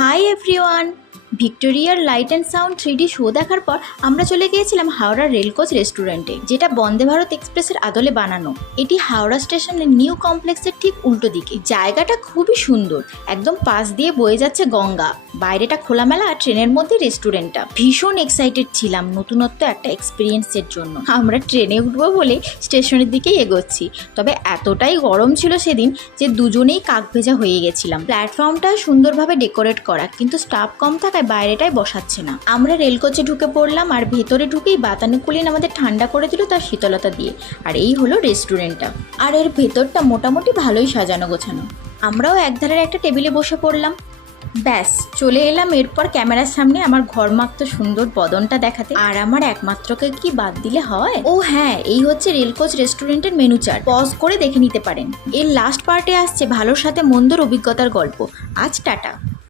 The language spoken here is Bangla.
হাই এভরিওয়ান, ভিক্টোরিয়ার light and sound 3D show দেখার পর আমরা চলে গিয়েছিলাম হাওড়া রেলকোচ রেস্টুরেন্টে, যেটা বন্দে ভারত এক্সপ্রেসের আদলে বানানো। এটি হাওড়া স্টেশনের নিউ কমপ্লেক্সের ঠিক উল্টো দিকে। জায়গাটা খুবই সুন্দর, একদম পাশ দিয়ে বয়ে যাচ্ছে গঙ্গা, বাইরেটা খোলামেলা আর ট্রেনের মধ্যে রেস্টুরেন্টটা। ভীষণ এক্সাইটেড ছিলাম নতুনত্ব একটা এক্সপিরিয়েন্সের জন্য। আমরা ট্রেনে উঠবো বলে স্টেশনের দিকেই এগোচ্ছি, তবে এতটাই গরম ছিল সেদিন যে দুজনেই কাক ভেজা হয়ে গেছিলাম। প্ল্যাটফর্মটা সুন্দরভাবে ডেকোরেট করা, কিন্তু স্টাফ কম থাকায় বাইরেটাই বসাচ্ছে না। আমরা রেলকোচে ঢুকে পড়লাম, আর ভেতরে ঢুকেই বাতানুকুলিন আমাদের ঠান্ডা করে দিল তার শীতলতা দিয়ে। আর এই হলো রেস্টুরেন্টটা, আর এর ভেতরটা মোটামুটি ভালোই সাজানো গোছানো। আমরাও একধারের একটা টেবিলে বসে পড়লাম। ব্যাস চলে এলাম এরপর ক্যামেরার সামনে আমার ঘরমাক্ত সুন্দর বদনটা দেখাতে। আর আমার একমাত্রকে কি বাদ দিলে হয়? ও হ্যাঁ, এই হচ্ছে রেলকোচ রেস্টুরেন্টের মেনু চার্ট, পজ করে দেখে নিতে পারেন। এর লাস্ট পার্টে আসছে ভালোর সাথে মন্দর অভিজ্ঞতার গল্প। আজ টাটা।